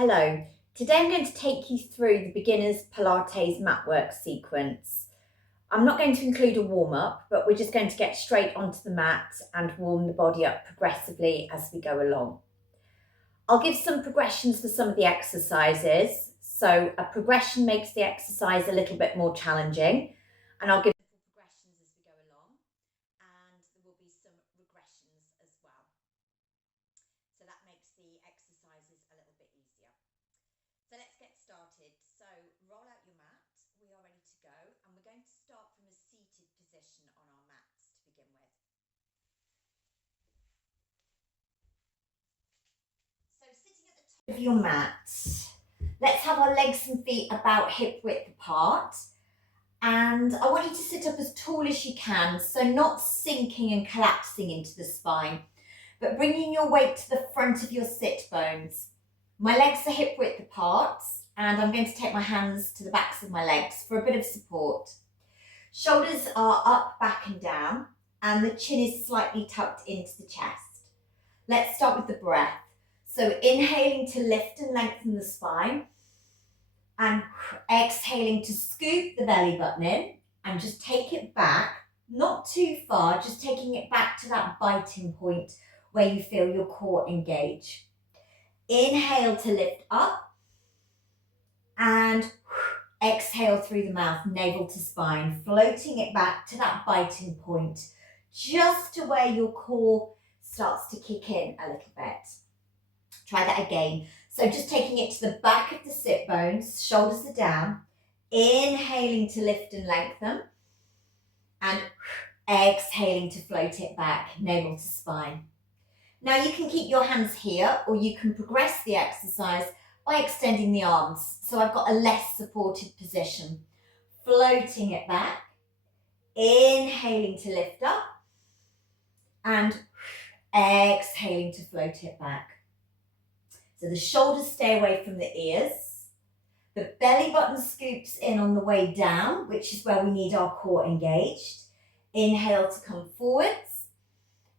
Hello, today I'm going to take you through the beginner's Pilates mat work sequence. I'm not going to include a warm-up, but we're just going to get straight onto the mat and warm the body up progressively as we go along. I'll give some progressions for some of the exercises. So a progression makes the exercise a little bit more challenging, and I'll give progressions as we go along, and there will be some regressions as well. So that makes the exercises a little bit easier. So let's get started. So roll out your mat. We are ready to go, and we're going to start from a seated position on our mats to begin with. So sitting at the top of your mat, let's have our legs and feet about hip width apart. And I want you to sit up as tall as you can, so not sinking and collapsing into the spine, but bringing your weight to the front of your sit bones. My legs are hip width apart, and I'm going to take my hands to the backs of my legs for a bit of support. Shoulders are up, back and down, and the chin is slightly tucked into the chest. Let's start with the breath. So inhaling to lift and lengthen the spine, and exhaling to scoop the belly button in and just take it back, not too far, just taking it back to that biting point where you feel your core engage. Inhale to lift up and exhale through the mouth, navel to spine, floating it back to that biting point, just to where your core starts to kick in a little bit. Try that again. So just taking it to the back of the sit bones, shoulders are down, inhaling to lift and lengthen, and exhaling to float it back, navel to spine. Now you can keep your hands here, or you can progress the exercise by extending the arms. So I've got a less supported position. Floating it back, inhaling to lift up, and exhaling to float it back. So the shoulders stay away from the ears. The belly button scoops in on the way down, which is where we need our core engaged. Inhale to come forwards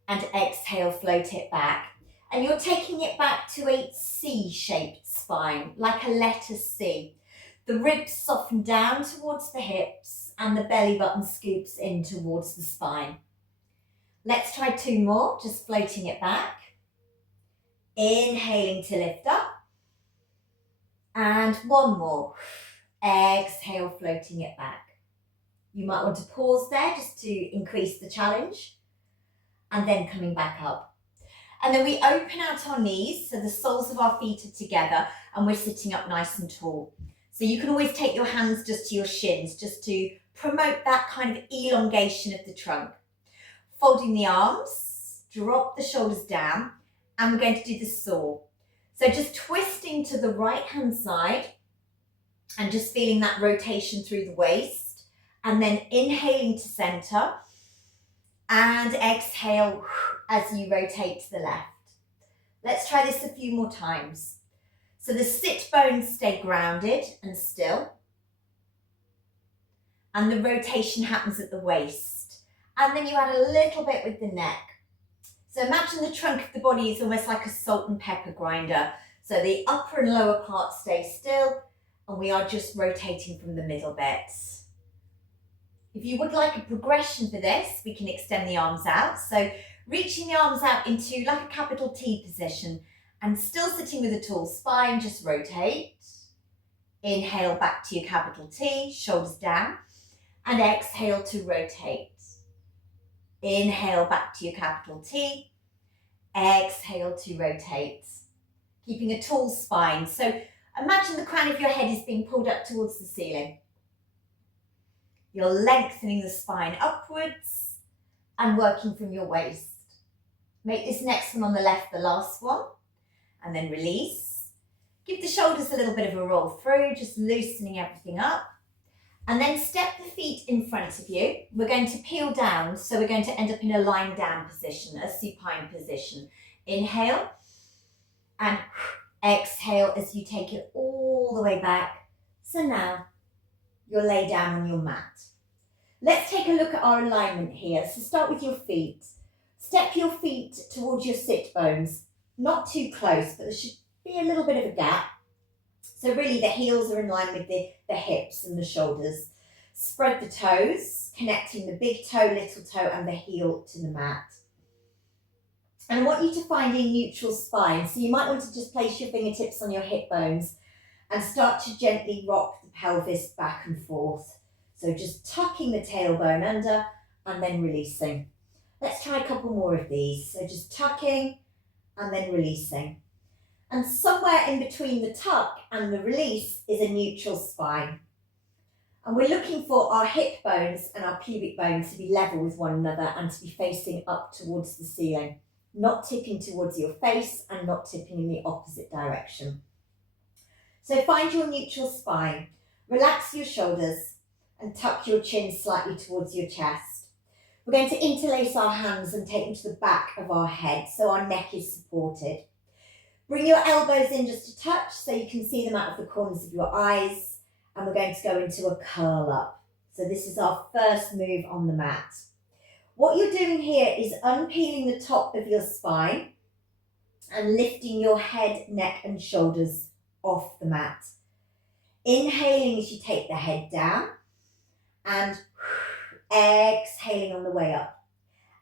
and exhale, float it back. And you're taking it back to a C-shaped spine, like a letter C. The ribs soften down towards the hips and the belly button scoops in towards the spine. Let's try two more, just floating it back. Inhaling to lift up. And one more. Exhale, floating it back. You might want to pause there just to increase the challenge. And then coming back up. And then we open out our knees, so the soles of our feet are together and we're sitting up nice and tall. So you can always take your hands just to your shins, just to promote that kind of elongation of the trunk. Folding the arms, drop the shoulders down, and we're going to do the saw. So just twisting to the right hand side and just feeling that rotation through the waist, and then inhaling to center and exhale as you rotate to the left. Let's try this a few more times. So the sit bones stay grounded and still, and the rotation happens at the waist. And then you add a little bit with the neck. So imagine the trunk of the body is almost like a salt and pepper grinder. So the upper and lower part stay still, and we are just rotating from the middle bits. If you would like a progression for this, we can extend the arms out. So reaching the arms out into like a capital T position and still sitting with a tall spine, just rotate. Inhale back to your capital T, shoulders down, and exhale to rotate. Inhale back to your capital T, exhale to rotate. Keeping a tall spine. So imagine the crown of your head is being pulled up towards the ceiling. You're lengthening the spine upwards and working from your waist. Make this next one on the left the last one, and then release. Give the shoulders a little bit of a roll through, just loosening everything up. And then step the feet in front of you. We're going to peel down, so we're going to end up in a lying down position, a supine position. Inhale and exhale as you take it all the way back. So now you'll lay down on your mat. Let's take a look at our alignment here. So start with your feet. Step your feet towards your sit bones, not too close, but there should be a little bit of a gap. So really the heels are in line with the hips and the shoulders. Spread the toes, connecting the big toe, little toe, and the heel to the mat. And I want you to find a neutral spine. So you might want to just place your fingertips on your hip bones and start to gently rock the pelvis back and forth. So just tucking the tailbone under and then releasing. Let's try a couple more of these. So just tucking and then releasing. And somewhere in between the tuck and the release is a neutral spine. And we're looking for our hip bones and our pubic bone to be level with one another and to be facing up towards the ceiling, not tipping towards your face and not tipping in the opposite direction. So find your neutral spine, relax your shoulders and tuck your chin slightly towards your chest. We're going to interlace our hands and take them to the back of our head so our neck is supported. Bring your elbows in just a touch so you can see them out of the corners of your eyes, and we're going to go into a curl up. So this is our first move on the mat. What you're doing here is unpeeling the top of your spine and lifting your head, neck and shoulders off the mat. Inhaling as you take the head down and exhaling on the way up.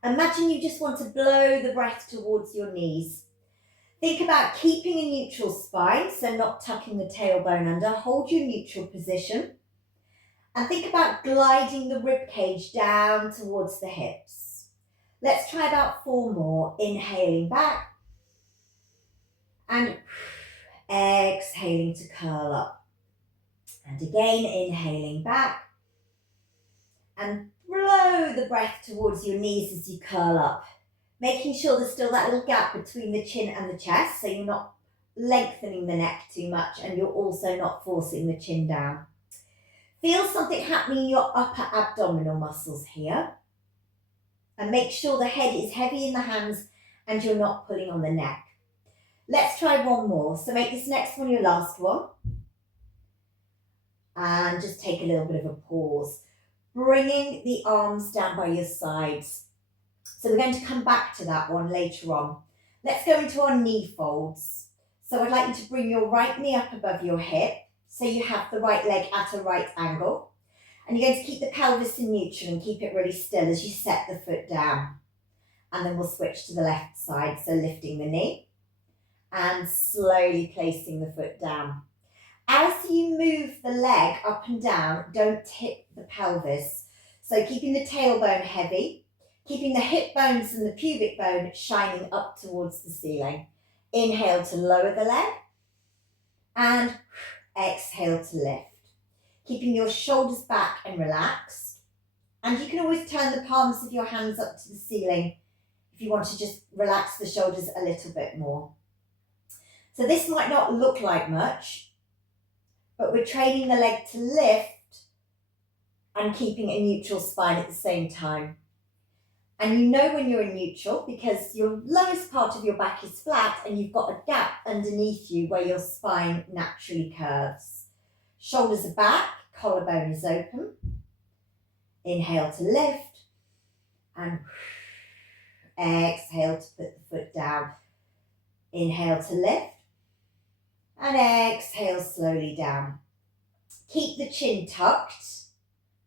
Imagine you just want to blow the breath towards your knees. Think about keeping a neutral spine, so not tucking the tailbone under. Hold your neutral position. And think about gliding the rib cage down towards the hips. Let's try about 4 more. Inhaling back and exhaling to curl up. And again, inhaling back and blow the breath towards your knees as you curl up. Making sure there's still that little gap between the chin and the chest, so you're not lengthening the neck too much and you're also not forcing the chin down. Feel something happening in your upper abdominal muscles here. And make sure the head is heavy in the hands and you're not pulling on the neck. Let's try 1 more. So make this next one your last one. And just take a little bit of a pause. Bringing the arms down by your sides. So we're going to come back to that one later on. Let's go into our knee folds. So I'd like you to bring your right knee up above your hip, so you have the right leg at a right angle. And you're going to keep the pelvis in neutral and keep it really still as you set the foot down. And then we'll switch to the left side, so lifting the knee and slowly placing the foot down. As you move the leg up and down, don't tip the pelvis. So keeping the tailbone heavy, keeping the hip bones and the pubic bone shining up towards the ceiling. Inhale to lower the leg and exhale to lift. Keeping your shoulders back and relaxed. And you can always turn the palms of your hands up to the ceiling if you want to just relax the shoulders a little bit more. So this might not look like much, but we're training the leg to lift and keeping a neutral spine at the same time. And you know when you're in neutral because your lowest part of your back is flat and you've got a gap underneath you where your spine naturally curves. Shoulders are back, collarbone is open. Inhale to lift and exhale to put the foot down. Inhale to lift and exhale slowly down. Keep the chin tucked.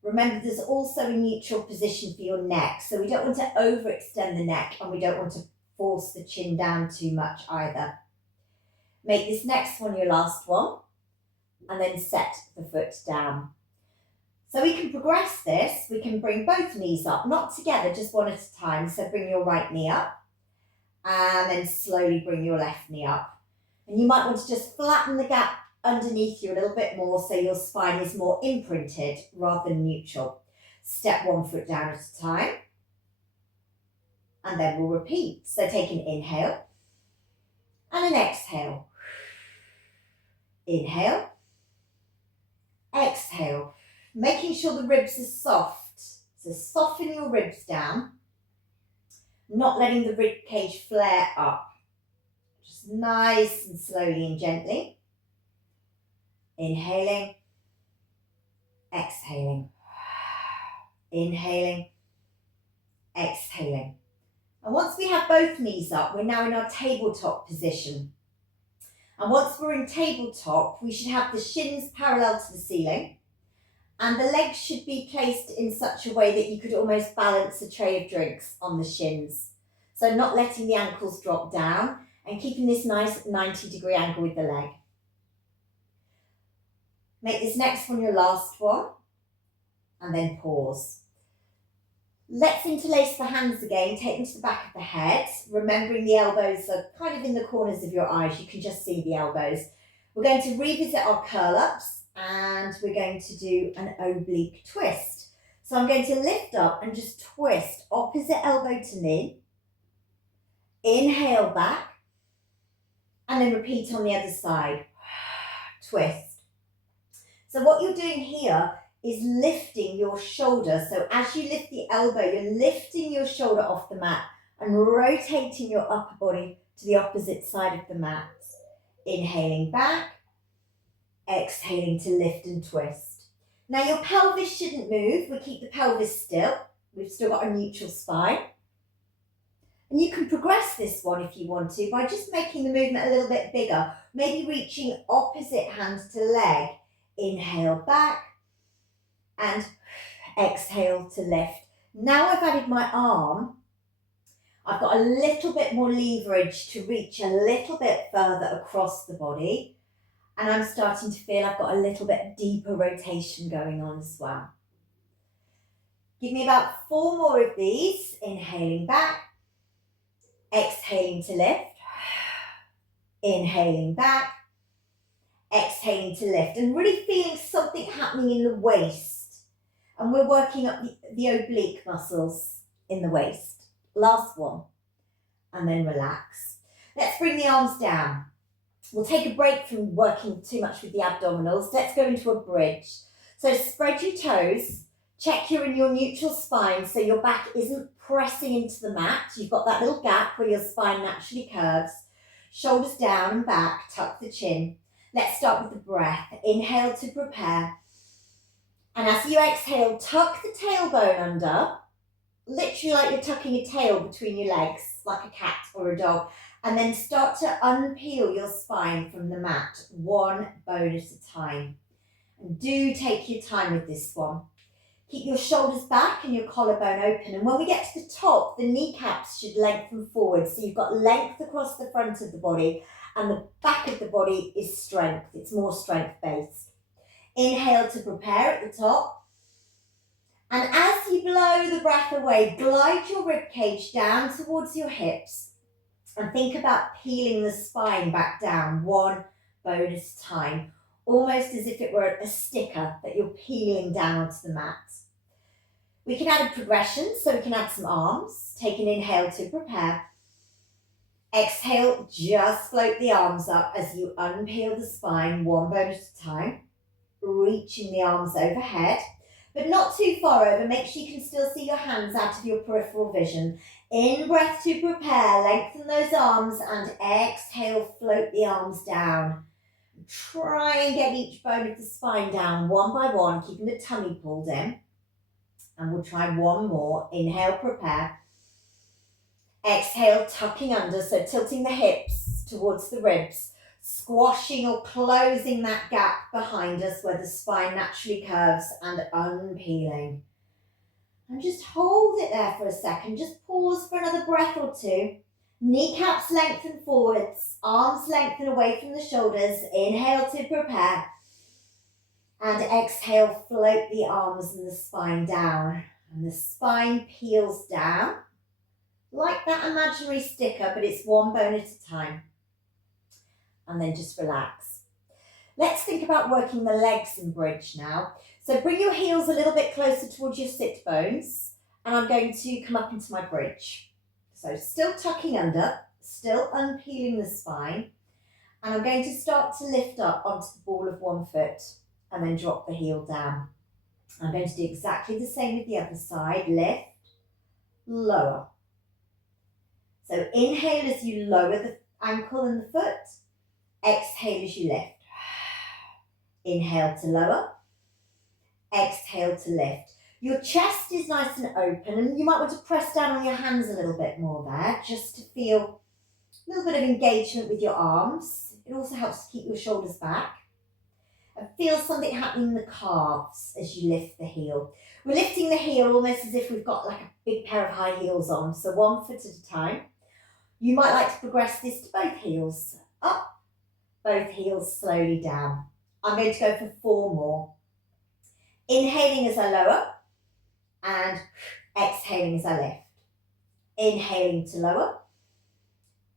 Remember, there's also a neutral position for your neck, so we don't want to overextend the neck and we don't want to force the chin down too much either. Make this next one your last one and then set the foot down. So we can progress this, we can bring both knees up, not together, just one at a time. So bring your right knee up and then slowly bring your left knee up. And you might want to just flatten the gap underneath you a little bit more so your spine is more imprinted rather than neutral. Step 1 foot down at a time and then we'll repeat. So take an inhale and an exhale. Inhale, exhale, making sure the ribs are soft. So soften your ribs down, not letting the rib cage flare up. Just nice and slowly and gently. Inhaling, exhaling, inhaling, exhaling. And once we have both knees up, we're now in our tabletop position. And once we're in tabletop, we should have the shins parallel to the ceiling, and the legs should be placed in such a way that you could almost balance a tray of drinks on the shins. So not letting the ankles drop down and keeping this nice 90-degree angle with the leg. Make this next one your last one, and then pause. Let's interlace the hands again, take them to the back of the head, remembering the elbows are kind of in the corners of your eyes, you can just see the elbows. We're going to revisit our curl-ups, and we're going to do an oblique twist. So I'm going to lift up and just twist opposite elbow to knee, inhale back, and then repeat on the other side, twist. So what you're doing here is lifting your shoulder. So as you lift the elbow, you're lifting your shoulder off the mat and rotating your upper body to the opposite side of the mat. Inhaling back, exhaling to lift and twist. Now your pelvis shouldn't move. We keep the pelvis still. We've still got a neutral spine. And you can progress this one if you want to by just making the movement a little bit bigger. Maybe reaching opposite hand to leg. Inhale back and exhale to lift. Now I've added my arm, I've got a little bit more leverage to reach a little bit further across the body, and I'm starting to feel I've got a little bit deeper rotation going on as well. Give me about 4 more of these. Inhaling back, exhaling to lift, inhaling back, exhaling to lift, and really feeling something happening in the waist. And we're working up the oblique muscles in the waist. Last one. And then relax. Let's bring the arms down. We'll take a break from working too much with the abdominals. Let's go into a bridge. So spread your toes. Check you're in your neutral spine so your back isn't pressing into the mat. You've got that little gap where your spine naturally curves. Shoulders down and back. Tuck the chin. Let's start with the breath. Inhale to prepare. And as you exhale, tuck the tailbone under, literally like you're tucking a tail between your legs, like a cat or a dog. And then start to unpeel your spine from the mat, one bone at a time. And do take your time with this one. Keep your shoulders back and your collarbone open. And when we get to the top, the kneecaps should lengthen forward. So you've got length across the front of the body, and the back of the body is strength. It's more strength based. Inhale to prepare at the top. And as you blow the breath away, glide your ribcage down towards your hips and think about peeling the spine back down, one bone at a time, almost as if it were a sticker that you're peeling down onto the mat. We can add a progression, so we can add some arms. Take an inhale to prepare. Exhale, just float the arms up as you unpeel the spine, one bone at a time. Reaching the arms overhead, but not too far over. Make sure you can still see your hands out of your peripheral vision. In breath to prepare, lengthen those arms, and exhale, float the arms down. Try and get each bone of the spine down one by one, keeping the tummy pulled in. And we'll try one more. Inhale, prepare. Exhale, tucking under, so tilting the hips towards the ribs. Squashing or closing that gap behind us where the spine naturally curves, and unpeeling. And just hold it there for a second. Just pause for another breath or two. Kneecaps lengthen forwards, arms lengthen away from the shoulders. Inhale to prepare. And exhale, float the arms and the spine down. And the spine peels down like that imaginary sticker, but it's one bone at a time. And then just relax. Let's think about working the legs in bridge now. So bring your heels a little bit closer towards your sit bones, and I'm going to come up into my bridge. So still tucking under, still unpeeling the spine, and I'm going to start to lift up onto the ball of one foot and then drop the heel down. I'm going to do exactly the same with the other side. Lift, lower. So inhale as you lower the ankle and the foot. Exhale as you lift. Inhale to lower. Exhale to lift. Your chest is nice and open, and you might want to press down on your hands a little bit more there, just to feel a little bit of engagement with your arms. It also helps to keep your shoulders back. And feel something happening in the calves as you lift the heel. We're lifting the heel almost as if we've got like a big pair of high heels on, so 1 foot at a time. You might like to progress this to both heels. Up, both heels slowly down. I'm going to go for 4 more. Inhaling as I lower and exhaling as I lift. Inhaling to lower,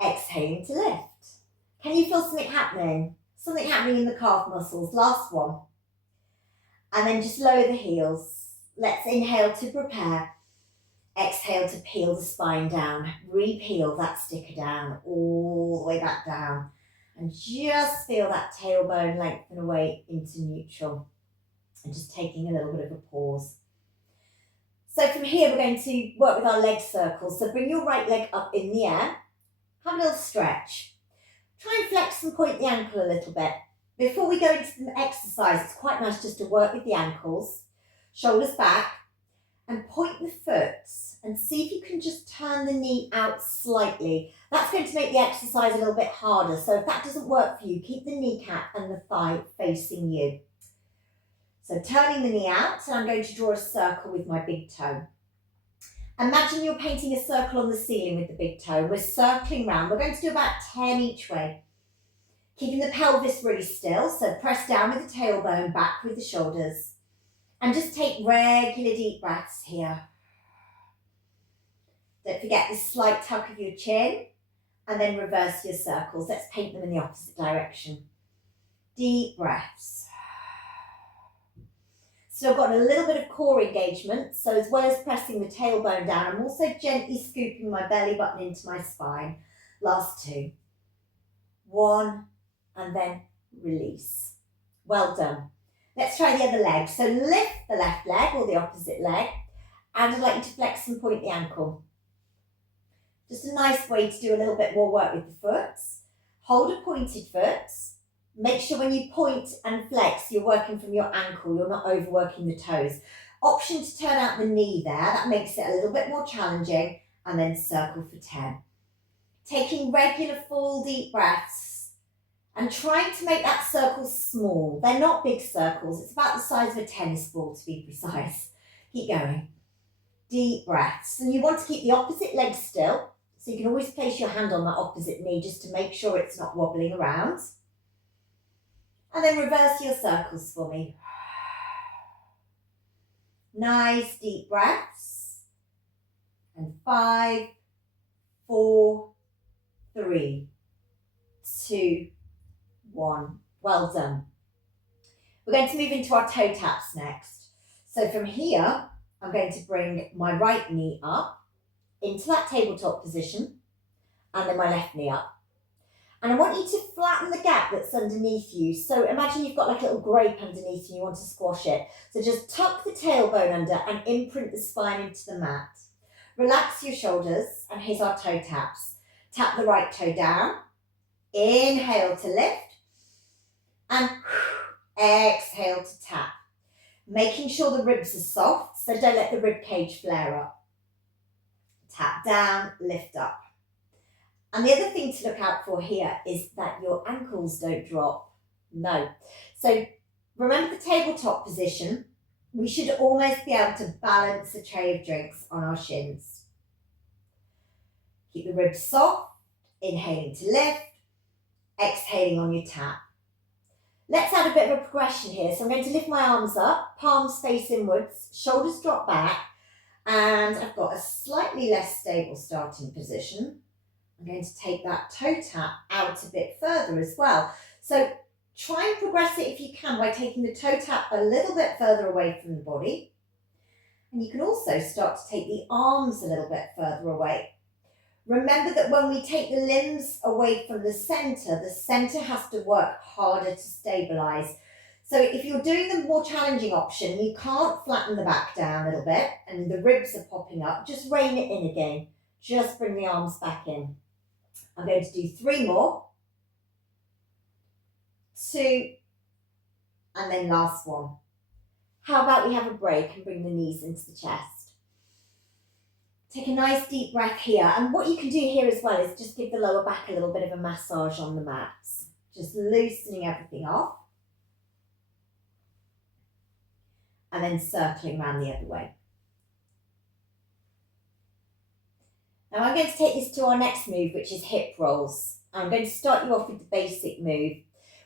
exhaling to lift. Can you feel something happening? Something happening in the calf muscles. Last one. And then just lower the heels. Let's inhale to prepare. Exhale to peel the spine down. Re-peel that sticker down all the way back down. And just feel that tailbone lengthen away into neutral. And just taking a little bit of a pause. So from here, we're going to work with our leg circles. So bring your right leg up in the air. Have a little stretch. Try and flex and point the ankle a little bit. Before we go into the exercise, it's quite nice just to work with the ankles, shoulders back, and point the foot and see if you can just turn the knee out slightly. That's going to make the exercise a little bit harder. So if that doesn't work for you, keep the kneecap and the thigh facing you. So turning the knee out, and I'm going to draw a circle with my big toe. Imagine you're painting a circle on the ceiling with the big toe. We're circling round. We're going to do about 10 each way. Keeping the pelvis really still, so press down with the tailbone, back with the shoulders. And just take regular deep breaths here. Don't forget the slight tuck of your chin, and then reverse your circles. Let's paint them in the opposite direction. Deep breaths. So I've got a little bit of core engagement, so as well as pressing the tailbone down, I'm also gently scooping my belly button into my spine. Last 2. 1, and then release. Well done. Let's try the other leg. So lift the left leg or the opposite leg, and I'd like you to flex and point the ankle. Just a nice way to do a little bit more work with the foot. Hold a pointed foot. Make sure when you point and flex, you're working from your ankle, you're not overworking the toes. Option to turn out the knee there, that makes it a little bit more challenging, and then circle for 10. Taking regular full deep breaths and trying to make that circle small. They're not big circles, it's about the size of a tennis ball to be precise. Keep going. Deep breaths, and you want to keep the opposite leg still, so you can always place your hand on that opposite knee just to make sure it's not wobbling around. And then reverse your circles for me. Nice deep breaths. And 5, 4, 3, 2, 1. Well done. We're going to move into our toe taps next. So from here, I'm going to bring my right knee up into that tabletop position, and then my left knee up. And I want you to flatten the gap that's underneath you. So imagine you've got like a little grape underneath and you want to squash it. So just tuck the tailbone under and imprint the spine into the mat. Relax your shoulders, and here's our toe taps. Tap the right toe down. Inhale to lift. And exhale to tap. Making sure the ribs are soft, so don't let the rib cage flare up. Tap down, lift up. And the other thing to look out for here is that your ankles don't drop. No. So remember the tabletop position. We should almost be able to balance a tray of drinks on our shins. Keep the ribs soft, inhaling to lift, exhaling on your tap. Let's add a bit of a progression here. So I'm going to lift my arms up, palms face inwards, shoulders drop back, and I've got a slightly less stable starting position. I'm going to take that toe tap out a bit further as well. So try and progress it if you can by taking the toe tap a little bit further away from the body. And you can also start to take the arms a little bit further away. Remember that when we take the limbs away from the center has to work harder to stabilize. So if you're doing the more challenging option, you can't flatten the back down a little bit and the ribs are popping up, just rein it in again. Just bring the arms back in. I'm going to do 3 more. 2, and then last one. How about we have a break and bring the knees into the chest? Take a nice deep breath here. And what you can do here as well is just give the lower back a little bit of a massage on the mats. just loosening everything off. And then circling around the other way. Now I'm going to take this to our next move, which is hip rolls. I'm going to start you off with the basic move.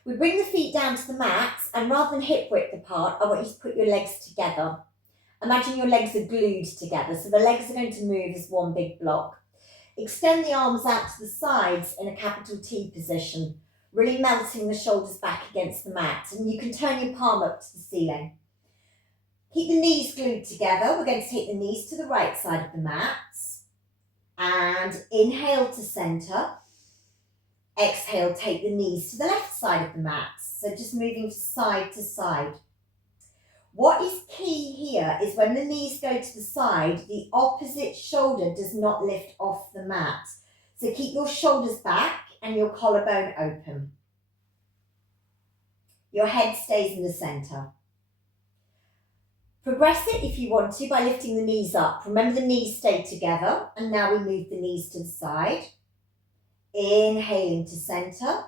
We bring the feet down to the mat, and rather than hip width apart, I want you to put your legs together. Imagine your legs are glued together, so the legs are going to move as one big block. Extend the arms out to the sides in a capital T position, really melting the shoulders back against the mat, and you can turn your palm up to the ceiling. Keep the knees glued together. We're going to take the knees to the right side of the mat. And inhale to centre. Exhale, take the knees to the left side of the mat. So just moving side to side. What is key here is when the knees go to the side, the opposite shoulder does not lift off the mat. So keep your shoulders back and your collarbone open. Your head stays in the centre. Progress it if you want to by lifting the knees up. Remember the knees stay together, and now we move the knees to the side. Inhaling to centre,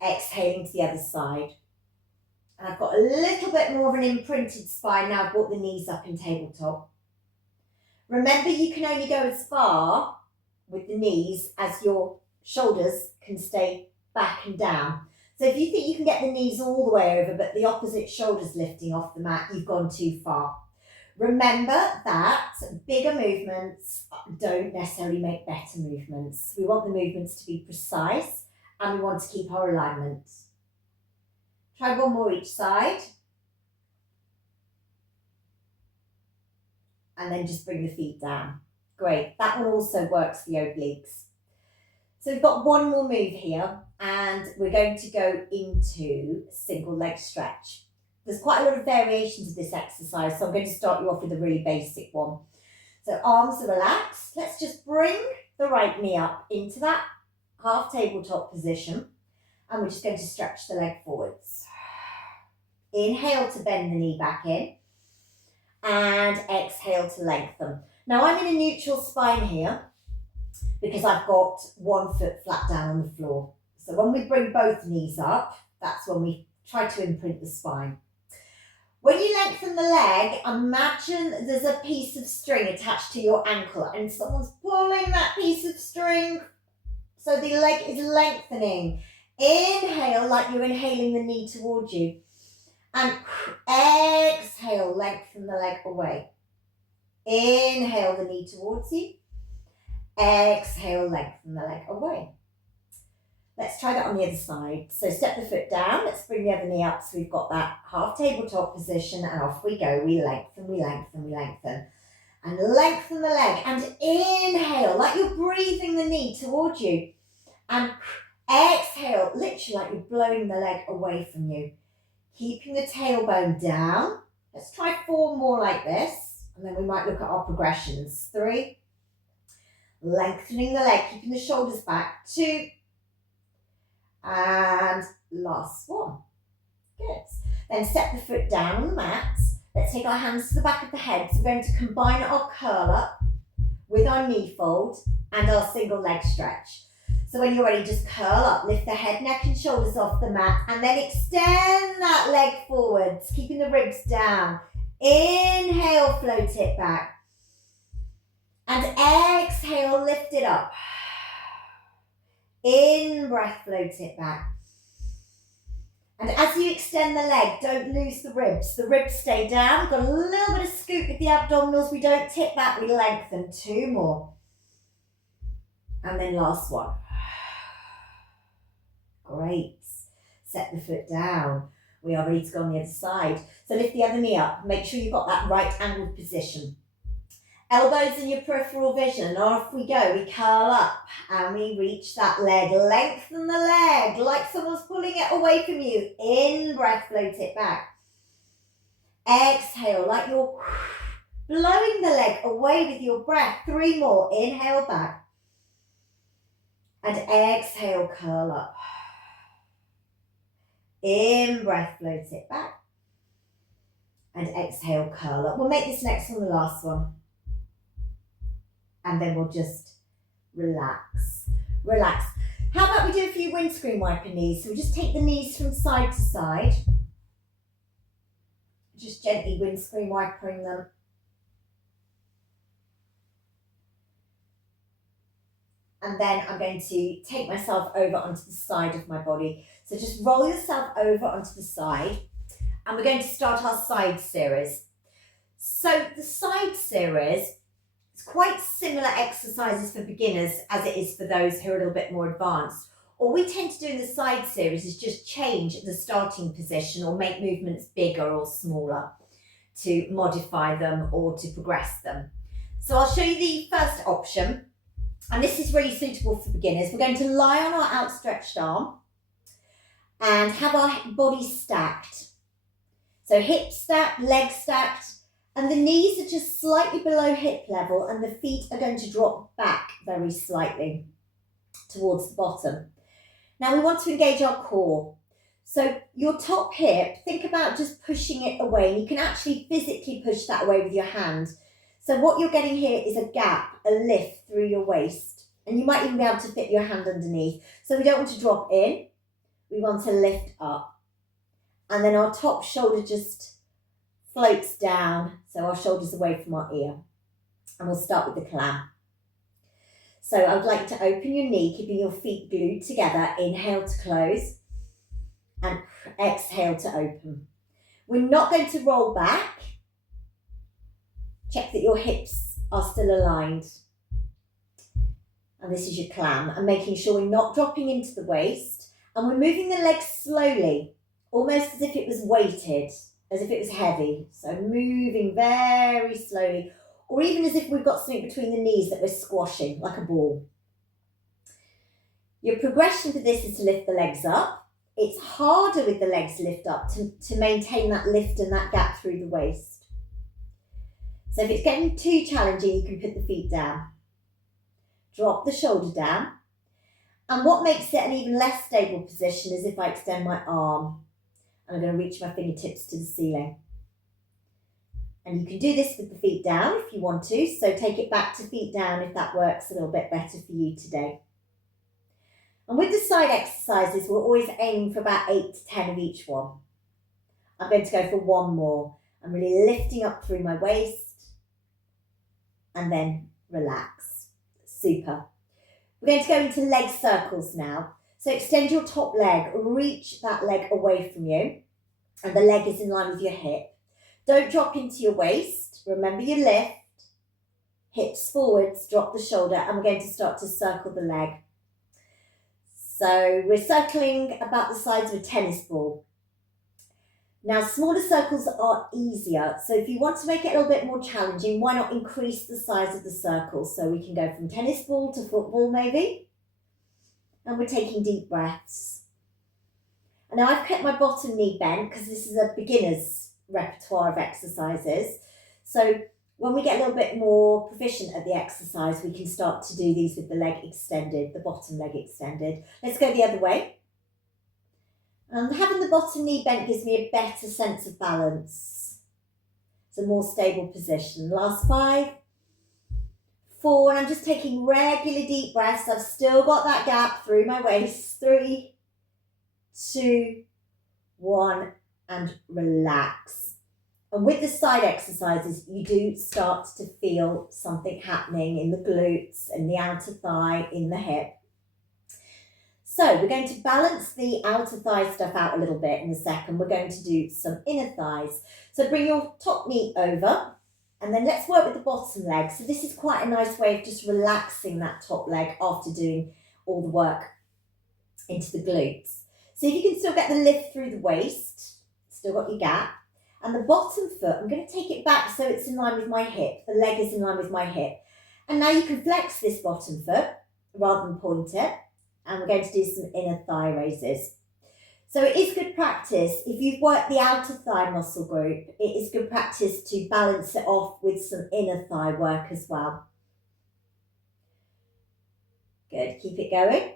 exhaling to the other side. And I've got a little bit more of an imprinted spine now. I've brought the knees up in tabletop. Remember, you can only go as far with the knees as your shoulders can stay back and down. So if you think you can get the knees all the way over, but the opposite shoulder's lifting off the mat, you've gone too far. Remember that bigger movements don't necessarily make better movements. We want the movements to be precise, and we want to keep our alignment. Try one more each side. And then just bring the feet down. Great. That one also works the obliques. So we've got one more move here, and we're going to go into single leg stretch. There's quite a lot of variations of this exercise, so I'm going to start you off with a really basic one. So arms are relaxed. Let's just bring the right knee up into that half tabletop position, and we're just going to stretch the leg forwards. Inhale to bend the knee back in, and exhale to lengthen. Now I'm in a neutral spine here, because I've got one foot flat down on the floor. So when we bring both knees up, that's when we try to imprint the spine. When you lengthen the leg, imagine there's a piece of string attached to your ankle and someone's pulling that piece of string so the leg is lengthening. Inhale like you're inhaling the knee towards you. And exhale, lengthen the leg away. Inhale the knee towards you. Exhale, lengthen the leg away. Let's try that on the other side. So step the foot down. Let's bring the other knee up so we've got that half tabletop position, and off we go. We lengthen, we lengthen, we lengthen. And lengthen the leg. And inhale like you're breathing the knee towards you. And exhale, literally like you're blowing the leg away from you. Keeping the tailbone down. Let's try 4 more like this, and then we might look at our progressions. 3. Lengthening the leg, keeping the shoulders back. 2. And last one. Good. Then set the foot down on the mat. Let's take our hands to the back of the head. So we're going to combine our curl up with our knee fold and our single leg stretch. So when you're ready, just curl up, lift the head, neck and shoulders off the mat, and then extend that leg forwards, keeping the ribs down. Inhale, float it back. And exhale, lift it up. In breath, float it back. And as you extend the leg, don't lose the ribs. The ribs stay down. We've got a little bit of scoop with the abdominals. We don't tip that, we lengthen. 2 more. And then last one. Great. Set the foot down. We are ready to go on the other side. So lift the other knee up. Make sure you've got that right angled position. Elbows in your peripheral vision. Off we go. We curl up and we reach that leg. Lengthen the leg like someone's pulling it away from you. In breath, float it back. Exhale like you're blowing the leg away with your breath. 3 more. Inhale back. And exhale, curl up. In breath, float it back. And exhale, curl up. We'll make this next one the last one. And then we'll just relax. Relax. How about we do a few windscreen wiper knees? So we'll just take the knees from side to side. Just gently windscreen wipering them. And then I'm going to take myself over onto the side of my body. So just roll yourself over onto the side. And we're going to start our side series. So the side series is quite similar exercises for beginners as it is for those who are a little bit more advanced. All we tend to do in the side series is just change the starting position or make movements bigger or smaller to modify them or to progress them. So I'll show you the first option. And this is really suitable for beginners. We're going to lie on our outstretched arm and have our body stacked. So hips stacked, legs stacked, and the knees are just slightly below hip level and the feet are going to drop back very slightly towards the bottom. Now we want to engage our core. So your top hip, think about just pushing it away. You can actually physically push that away with your hand. So what you're getting here is a gap, a lift through your waist. And you might even be able to fit your hand underneath. So we don't want to drop in, we want to lift up. And then our top shoulder just floats down, so our shoulders away from our ear. And we'll start with the clam. So I would like you to open your knee, keeping your feet glued together. Inhale to close and exhale to open. We're not going to roll back. Check that your hips are still aligned. And this is your clam. And making sure we're not dropping into the waist. And we're moving the legs slowly, almost as if it was weighted, as if it was heavy. So moving very slowly, or even as if we've got something between the knees that we're squashing, like a ball. Your progression for this is to lift the legs up. It's harder with the legs lift up to maintain that lift and that gap through the waist. So if it's getting too challenging, you can put the feet down. Drop the shoulder down. And what makes it an even less stable position is if I extend my arm. And I'm going to reach my fingertips to the ceiling. And you can do this with the feet down if you want to. So take it back to feet down if that works a little bit better for you today. And with the side exercises, we're always aiming for about 8 to 10 of each one. I'm going to go for one more. I'm really lifting up through my waist. And then relax. Super. We're going to go into leg circles now. So extend your top leg, reach that leg away from you, and the leg is in line with your hip. Don't drop into your waist. Remember your lift. Hips forwards, drop the shoulder, and we're going to start to circle the leg. So we're circling about the size of a tennis ball. Now, smaller circles are easier. So if you want to make it a little bit more challenging, why not increase the size of the circle? So we can go from tennis ball to football maybe. And we're taking deep breaths. And now I've kept my bottom knee bent because this is a beginner's repertoire of exercises. So when we get a little bit more proficient at the exercise, we can start to do these with the leg extended, the bottom leg extended. Let's go the other way. And having the bottom knee bent gives me a better sense of balance. It's a more stable position. Last 5, 4, and I'm just taking regular deep breaths. I've still got that gap through my waist. 3, 2, 1, and relax. And with the side exercises, you do start to feel something happening in the glutes, in the outer thigh, in the hip. So we're going to balance the outer thigh stuff out a little bit in a second. We're going to do some inner thighs. So bring your top knee over and then let's work with the bottom leg. So this is quite a nice way of just relaxing that top leg after doing all the work into the glutes. So if you can still get the lift through the waist, still got your gap. And the bottom foot, I'm going to take it back so it's in line with my hip. The leg is in line with my hip. And now you can flex this bottom foot rather than point it. And we're going to do some inner thigh raises. So it is good practice. If you've worked the outer thigh muscle group, it is good practice to balance it off with some inner thigh work as well. Good, keep it going.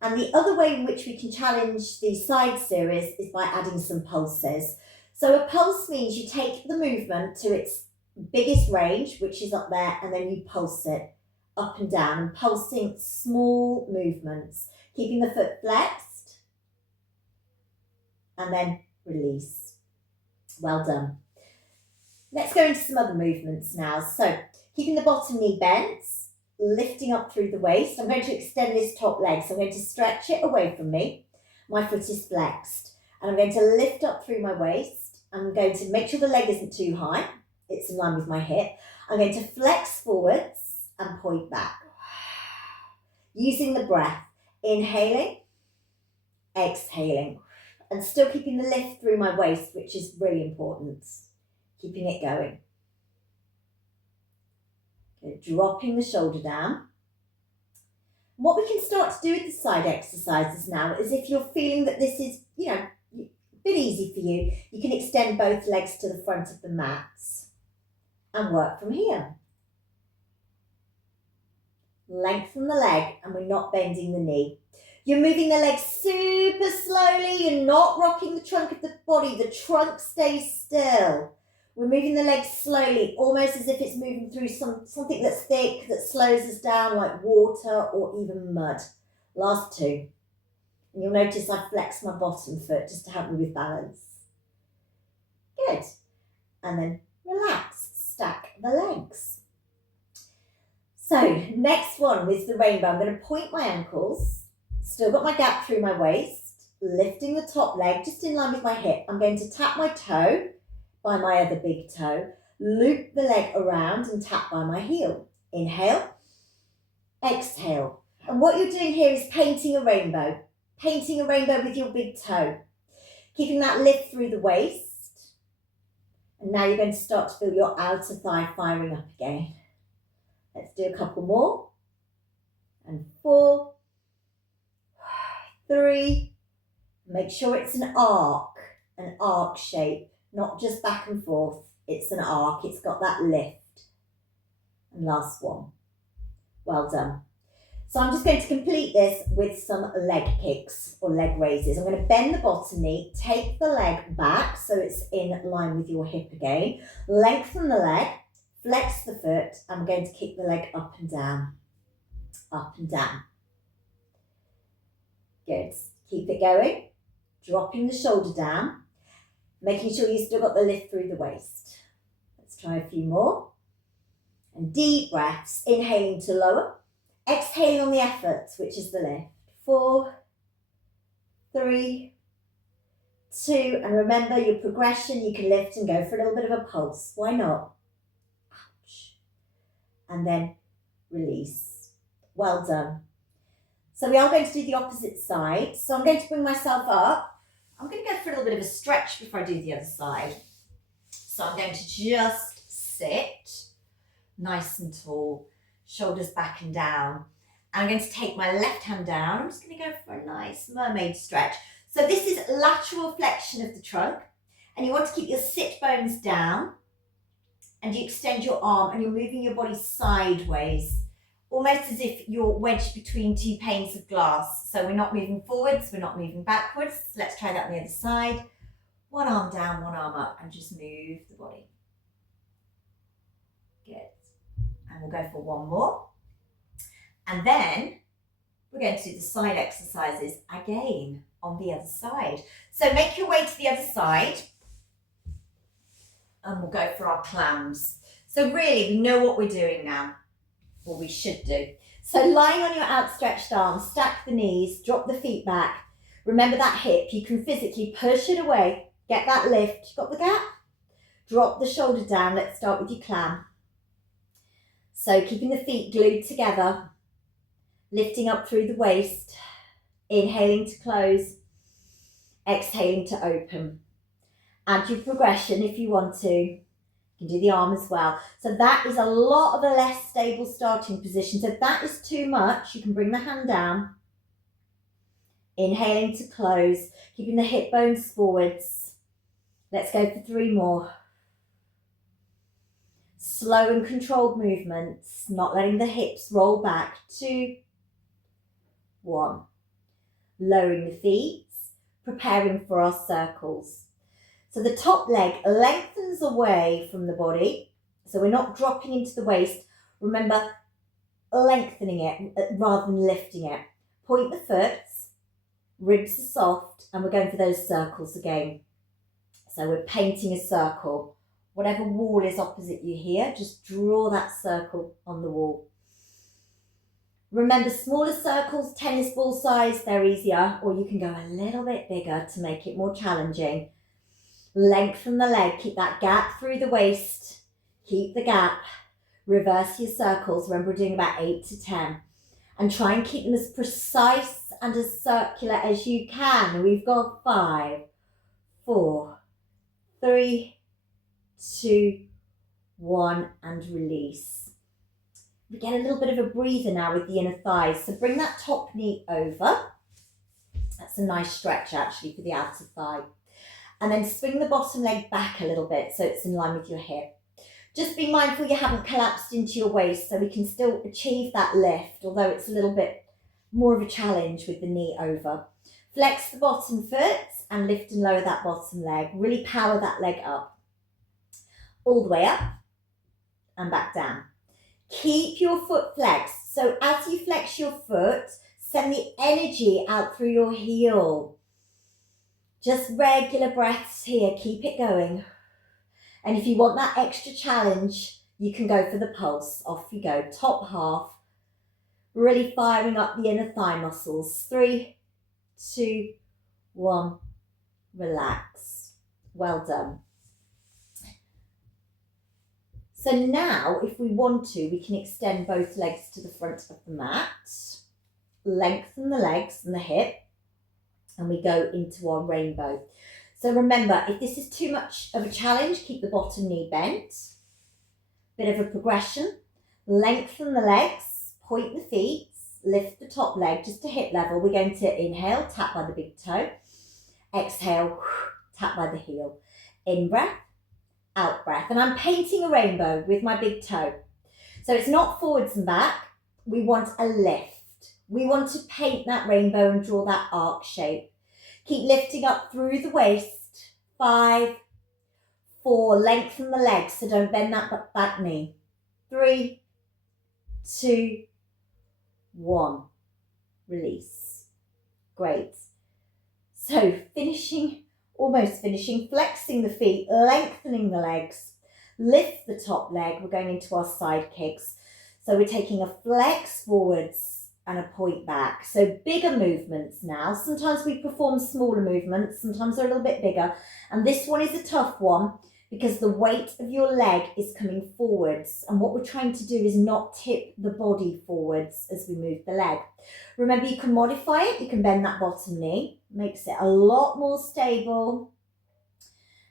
And the other way in which we can challenge the side series is by adding some pulses. So a pulse means you take the movement to its biggest range, which is up there, and then you pulse it up and down, and pulsing small movements, keeping the foot flexed, and then release. Well done. Let's go into some other movements now. So keeping the bottom knee bent, lifting up through the waist. I'm going to extend this top leg, so I'm going to stretch it away from me. My foot is flexed, and I'm going to lift up through my waist. I'm going to make sure the leg isn't too high. It's in line with my hip. I'm going to flex forwards and point back. Using the breath, inhaling, exhaling, and still keeping the lift through my waist, which is really important. Keeping it going. Okay, dropping the shoulder down. What we can start to do with the side exercises now is, if you're feeling that this is, a bit easy for you, you can extend both legs to the front of the mat and work from here. Lengthen the leg, and we're not bending the knee. You're moving the leg super slowly. You're not rocking the trunk of the body. The trunk stays still. We're moving the leg slowly, almost as if it's moving through something that's thick, that slows us down, like water or even mud. Last two. And you'll notice I flex my bottom foot just to help me with balance. Good. And then relax, stack the legs. So next one is the rainbow. I'm going to point my ankles, still got my gap through my waist, lifting the top leg just in line with my hip. I'm going to tap my toe by my other big toe, loop the leg around and tap by my heel. Inhale, exhale. And what you're doing here is painting a rainbow with your big toe, keeping that lift through the waist. And now you're going to start to feel your outer thigh firing up again. Let's do a couple more. And 4, 3. Make sure it's an arc shape, not just back and forth. It's an arc. It's got that lift. And last one. Well done. So I'm just going to complete this with some leg kicks or leg raises. I'm going to bend the bottom knee, take the leg back so it's in line with your hip again. Lengthen the leg. Flex the foot. I'm going to kick the leg up and down. Up and down. Good. Keep it going. Dropping the shoulder down. Making sure you've still got the lift through the waist. Let's try a few more. And deep breaths. Inhaling to lower. Exhaling on the effort, which is the lift. 4, 3, 2. And remember your progression. You can lift and go for a little bit of a pulse. Why not? And then release. Well done. So we are going to do the opposite side. So I'm going to bring myself up. I'm going to go for a little bit of a stretch before I do the other side. So I'm going to just sit nice and tall, shoulders back and down. I'm going to take my left hand down. I'm just going to go for a nice mermaid stretch. So this is lateral flexion of the trunk. And you want to keep your sit bones down. And you extend your arm and you're moving your body sideways, almost as if you're wedged between two panes of glass. So we're not moving forwards, we're not moving backwards. So let's try that on the other side. One arm down, one arm up, and just move the body. Good. And we'll go for one more. And then we're going to do the side exercises again on the other side. So make your way to the other side. And we'll go for our clams. So really, we know what we're doing now, or we should do. So lying on your outstretched arms, stack the knees, drop the feet back. Remember that hip, you can physically push it away, get that lift. Got the gap? Drop the shoulder down. Let's start with your clam. So keeping the feet glued together, lifting up through the waist, inhaling to close, exhaling to open. Add your progression if you want to. You can do the arm as well. So that is a lot of a less stable starting position. So if that is too much, you can bring the hand down. Inhaling to close, keeping the hip bones forwards. Let's go for 3 more. Slow and controlled movements, not letting the hips roll back. 2, 1. Lowering the feet, preparing for our circles. So the top leg lengthens away from the body. So we're not dropping into the waist. Remember, lengthening it rather than lifting it. Point the foot, ribs are soft, and we're going for those circles again. So we're painting a circle. Whatever wall is opposite you here, just draw that circle on the wall. Remember, smaller circles, tennis ball size, they're easier, or you can go a little bit bigger to make it more challenging. Lengthen the leg, keep that gap through the waist, keep the gap, reverse your circles. Remember, we're doing about 8 to 10, and try and keep them as precise and as circular as you can. We've got 5, 4, 3, 2, 1, and release. We get a little bit of a breather now with the inner thighs. So bring that top knee over. That's a nice stretch actually for the outer thigh. And then swing the bottom leg back a little bit so it's in line with your hip. Just be mindful you haven't collapsed into your waist so we can still achieve that lift, although it's a little bit more of a challenge with the knee over. Flex the bottom foot and lift and lower that bottom leg. Really power that leg up. All the way up and back down. Keep your foot flexed. So as you flex your foot, send the energy out through your heel. Just regular breaths here. Keep it going. And if you want that extra challenge, you can go for the pulse. Off you go. Top half. Really firing up the inner thigh muscles. 3, 2, 1. Relax. Well done. So now, if we want to, we can extend both legs to the front of the mat, lengthen the legs and the hip, and we go into our rainbow. So remember, if this is too much of a challenge, keep the bottom knee bent. Bit of a progression. Lengthen the legs, point the feet, lift the top leg just to hip level. We're going to inhale, tap by the big toe. Exhale, tap by the heel. In breath. Out breath, and I'm painting a rainbow with my big toe. So it's not forwards and back. We want a lift. We want to paint that rainbow and draw that arc shape. Keep lifting up through the waist. 5, 4, lengthen the legs, so don't bend that back knee. 3, 2, 1, release. Great. So almost finishing, flexing the feet, lengthening the legs, lift the top leg. We're going into our side kicks. So we're taking a flex forwards and a point back. So bigger movements now. Sometimes we perform smaller movements, sometimes they're a little bit bigger. And this one is a tough one because the weight of your leg is coming forwards. And what we're trying to do is not tip the body forwards as we move the leg. Remember, you can modify it. You can bend that bottom knee. Makes it a lot more stable.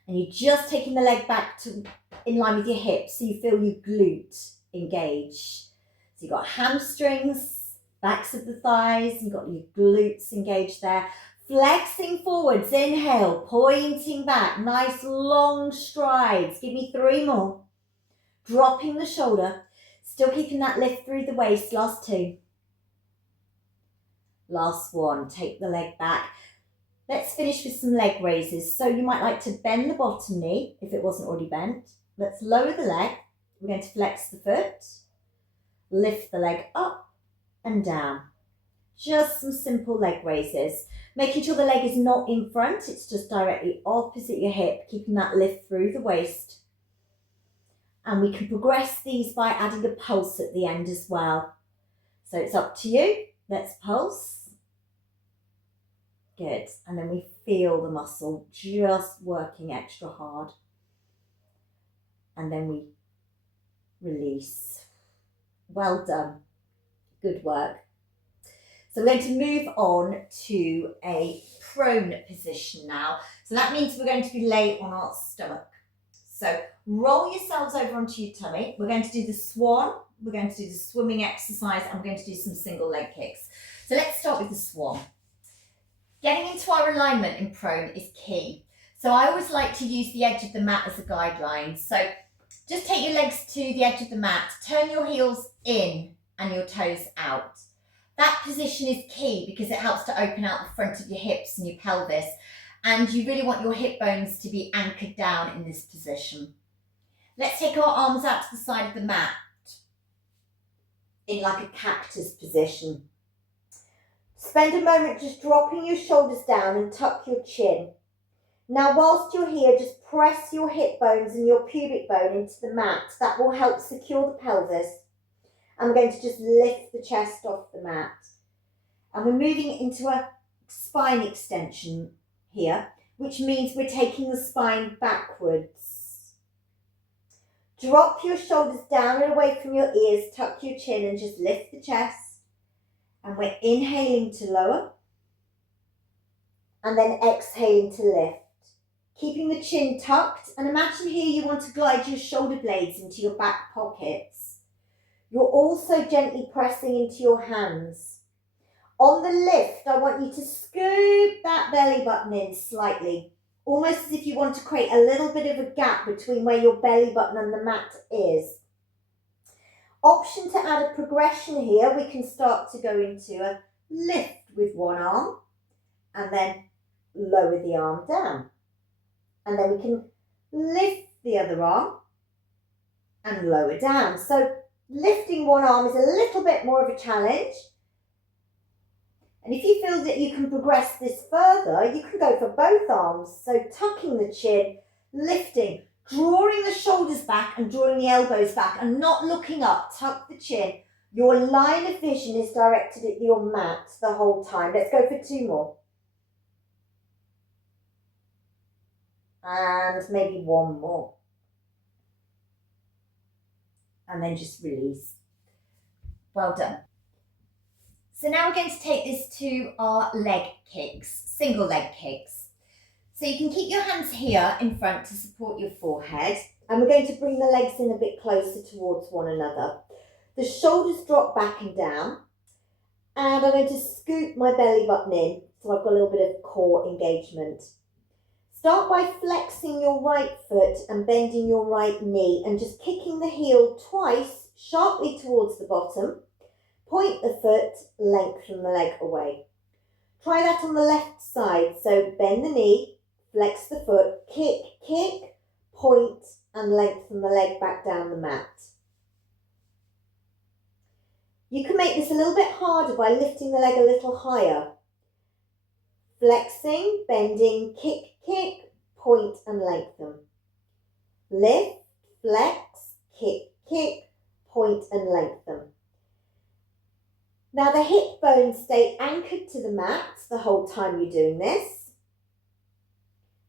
And you're just taking the leg back to in line with your hips so you feel your glute engage. So you've got hamstrings, backs of the thighs, you've got your glutes engaged there. Flexing forwards, inhale, pointing back, nice long strides. Give me 3 more. Dropping the shoulder, still keeping that lift through the waist. Last 2. Last 1, take the leg back. Let's finish with some leg raises. So you might like to bend the bottom knee if it wasn't already bent. Let's lower the leg. We're going to flex the foot, lift the leg up and down. Just some simple leg raises. Making sure the leg is not in front, it's just directly opposite your hip, keeping that lift through the waist. And we can progress these by adding a pulse at the end as well. So it's up to you. Let's pulse. Good. And then we feel the muscle just working extra hard. And then we release. Well done. Good work. So we're going to move on to a prone position now. So that means we're going to be laid on our stomach. So roll yourselves over onto your tummy. We're going to do the swan. We're going to do the swimming exercise, and we're going to do some single leg kicks. So let's start with the swan. Getting into our alignment in prone is key. So I always like to use the edge of the mat as a guideline. So just take your legs to the edge of the mat, turn your heels in and your toes out. That position is key because it helps to open out the front of your hips and your pelvis. And you really want your hip bones to be anchored down in this position. Let's take our arms out to the side of the mat. in like a cactus position. Spend a moment just dropping your shoulders down and tuck your chin. Now, whilst you're here, just press your hip bones and your pubic bone into the mat. That will help secure the pelvis. I'm going to just lift the chest off the mat. And we're moving into a spine extension here, which means we're taking the spine backwards. Drop your shoulders down and away from your ears, tuck your chin and just lift the chest. And we're inhaling to lower and then exhaling to lift. Keeping the chin tucked, and imagine here you want to glide your shoulder blades into your back pockets. You're also gently pressing into your hands. On the lift, I want you to scoop that belly button in slightly, almost as if you want to create a little bit of a gap between where your belly button and the mat is. Option to add a progression here, we can start to go into a lift with one arm and then lower the arm down. And then we can lift the other arm and lower down. So lifting one arm is a little bit more of a challenge. And if you feel that you can progress this further, you can go for both arms. So tucking the chin, lifting, drawing the shoulders back and drawing the elbows back and not looking up, tuck the chin. Your line of vision is directed at your mat the whole time. Let's go for 2 more. And maybe 1 more. And then just release. Well done. So now we're going to take this to our leg kicks, single leg kicks. So you can keep your hands here in front to support your forehead. And we're going to bring the legs in a bit closer towards one another. The shoulders drop back and down. And I'm going to scoop my belly button in so I've got a little bit of core engagement. Start by flexing your right foot and bending your right knee and just kicking the heel twice sharply towards the bottom. Point the foot, lengthen the leg away. Try that on the left side. So bend the knee, flex the foot, kick, kick, point and lengthen the leg back down the mat. You can make this a little bit harder by lifting the leg a little higher. Flexing, bending, kick, kick, point and lengthen. Lift, flex, kick, kick, point and lengthen. Now the hip bones stay anchored to the mat the whole time you're doing this.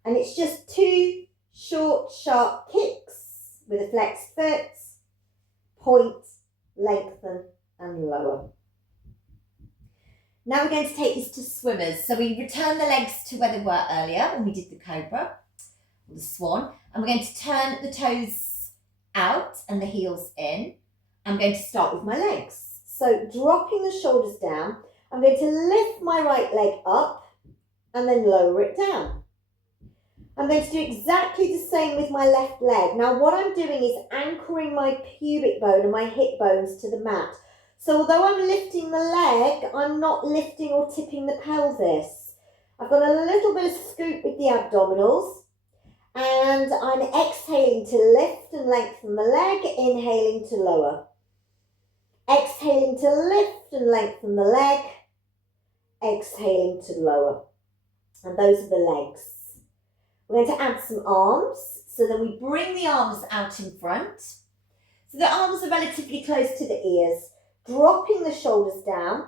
And it's just 2 short, sharp kicks with a flexed foot, point, lengthen and lower. Now we're going to take this to swimmers. So we return the legs to where they were earlier when we did the cobra or the swan. And we're going to turn the toes out and the heels in. I'm going to start with my legs. So dropping the shoulders down, I'm going to lift my right leg up and then lower it down. I'm going to do exactly the same with my left leg. Now what I'm doing is anchoring my pubic bone and my hip bones to the mat. So although I'm lifting the leg, I'm not lifting or tipping the pelvis. I've got a little bit of scoop with the abdominals and I'm exhaling to lift and lengthen the leg, inhaling to lower. Exhaling to lift and lengthen the leg, exhaling to lower. And those are the legs. We're going to add some arms. So then we bring the arms out in front. So the arms are relatively close to the ears. Dropping the shoulders down,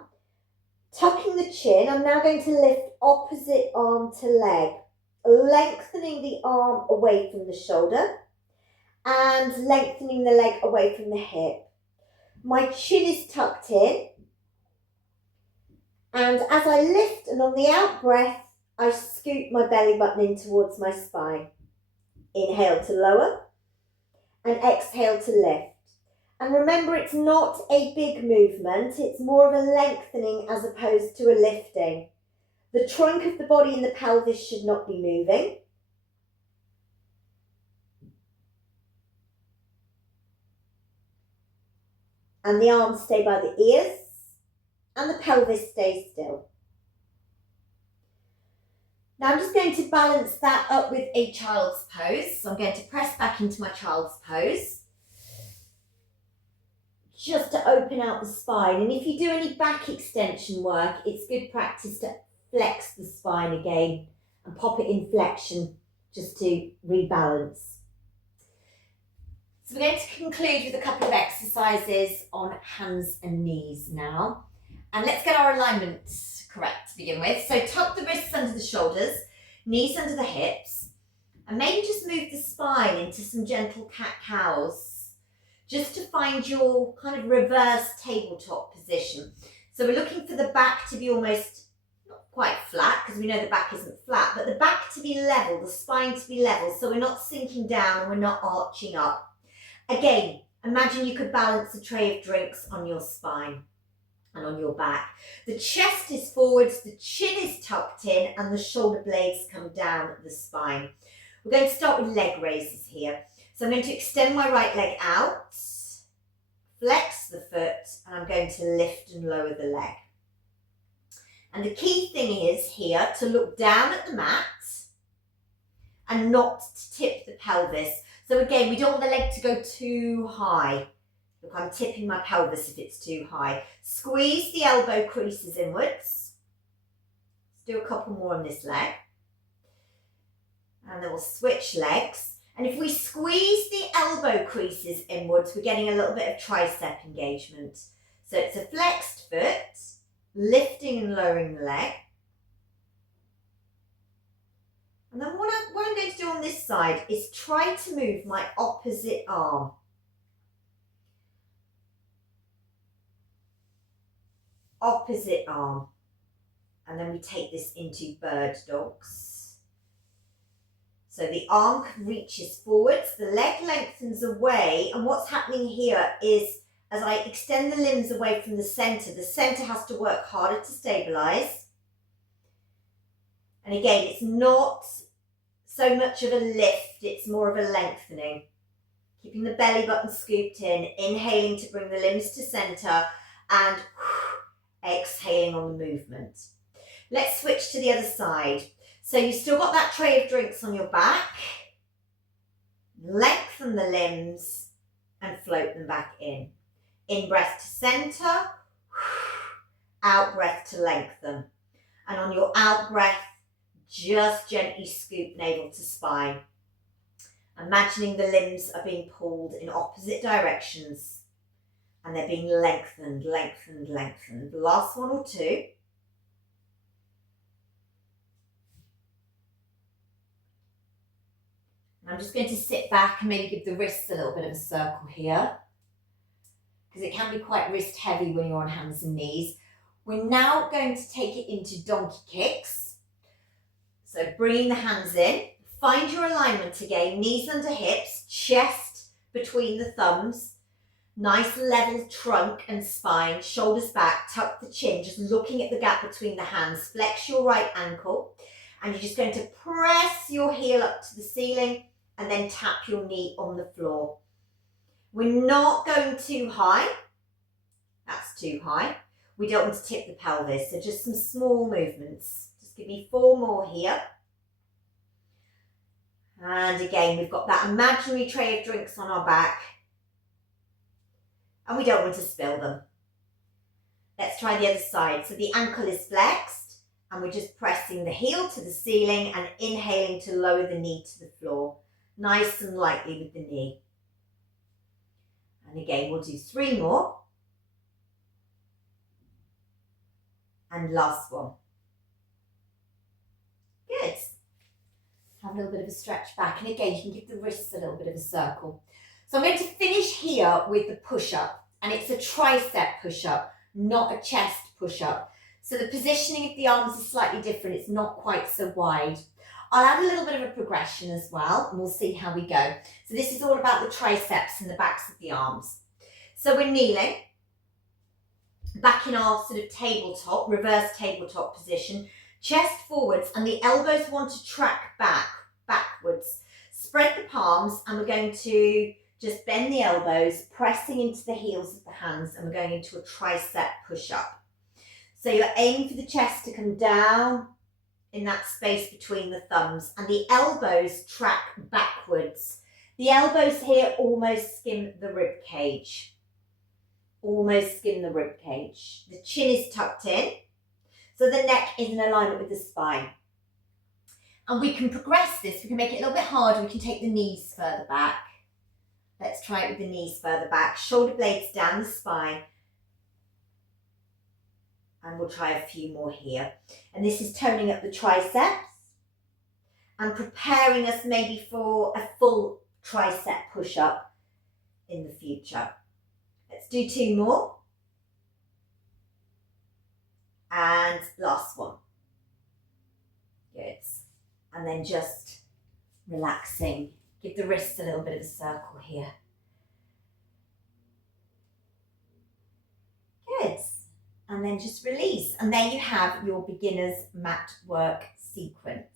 tucking the chin. I'm now going to lift opposite arm to leg, lengthening the arm away from the shoulder and lengthening the leg away from the hip. My chin is tucked in, and as I lift and on the out breath, I scoop my belly button in towards my spine. Inhale to lower and exhale to lift. And remember, it's not a big movement, it's more of a lengthening as opposed to a lifting. The trunk of the body and the pelvis should not be moving. And the arms stay by the ears and the pelvis stays still. Now I'm just going to balance that up with a child's pose. So I'm going to press back into my child's pose. just to open out the spine. And if you do any back extension work, it's good practice to flex the spine again and pop it in flexion just to rebalance. So we're going to conclude with a couple of exercises on hands and knees now. And let's get our alignment correct to begin with. So tuck the wrists under the shoulders, knees under the hips, and maybe just move the spine into some gentle cat-cows, just to find your kind of reverse tabletop position. So we're looking for the back to be almost, not quite flat, because we know the back isn't flat, but the back to be level, the spine to be level, so we're not sinking down and we're not arching up. Again, imagine you could balance a tray of drinks on your spine and on your back. The chest is forwards, the chin is tucked in, and the shoulder blades come down the spine. We're going to start with leg raises here. So I'm going to extend my right leg out, flex the foot, and I'm going to lift and lower the leg. And the key thing is here to look down at the mat and not to tip the pelvis. So again, we don't want the leg to go too high. Look, I'm tipping my pelvis if it's too high. Squeeze the elbow creases inwards. Let's do a couple more on this leg. And then we'll switch legs. And if we squeeze the elbow creases inwards, we're getting a little bit of tricep engagement. So it's a flexed foot, lifting and lowering the leg. And then what I'm going to do on this side is try to move my opposite arm. Opposite arm. And then we take this into bird dogs. So the arm reaches forwards, the leg lengthens away, and what's happening here is as I extend the limbs away from the centre has to work harder to stabilise. And again, it's not so much of a lift, it's more of a lengthening. Keeping the belly button scooped in, inhaling to bring the limbs to centre, and exhaling on the movement. Let's switch to the other side. So you've still got that tray of drinks on your back. Lengthen the limbs and float them back in. In breath to centre, out breath to lengthen. And on your out breath, just gently scoop navel to spine. Imagining the limbs are being pulled in opposite directions and they're being lengthened, lengthened, lengthened. The last one or two. And I'm just going to sit back and maybe give the wrists a little bit of a circle here, because it can be quite wrist heavy when you're on hands and knees. We're now going to take it into donkey kicks. So bringing the hands in, find your alignment again, knees under hips, chest between the thumbs, nice level trunk and spine, shoulders back, tuck the chin, just looking at the gap between the hands, flex your right ankle, and you're just going to press your heel up to the ceiling and then tap your knee on the floor. We're not going too high, that's too high. We don't want to tip the pelvis, so just some small movements. Just give me 4 more here. And again, we've got that imaginary tray of drinks on our back. And we don't want to spill them. Let's try the other side. So the ankle is flexed and we're just pressing the heel to the ceiling and inhaling to lower the knee to the floor. Nice and lightly with the knee. And again, we'll do 3 more. And last one. Good. Have a little bit of a stretch back. And again, you can give the wrists a little bit of a circle. So I'm going to finish here with the push-up. And it's a tricep push-up, not a chest push-up. So the positioning of the arms is slightly different. It's not quite so wide. I'll add a little bit of a progression as well, and we'll see how we go. So this is all about the triceps and the backs of the arms. So we're kneeling. Back in our sort of tabletop, reverse tabletop position, chest forwards, and the elbows want to track backwards. Spread the palms, and we're going to just bend the elbows, pressing into the heels of the hands, and we're going into a tricep push-up. So you're aiming for the chest to come down in that space between the thumbs, and the elbows track backwards. The elbows here almost skim the rib cage. almost skim the rib cage. The chin is tucked in, so the neck is in alignment with the spine. And we can progress this, we can make it a little bit harder, we can take the knees further back. Let's try it with the knees further back, shoulder blades down the spine. And we'll try a few more here. And this is toning up the triceps and preparing us maybe for a full tricep push-up in the future. Let's do 2 more. And last one. Good. And then just relaxing. Give the wrists a little bit of a circle here. Good. And then just release. And there you have your beginner's mat work sequence.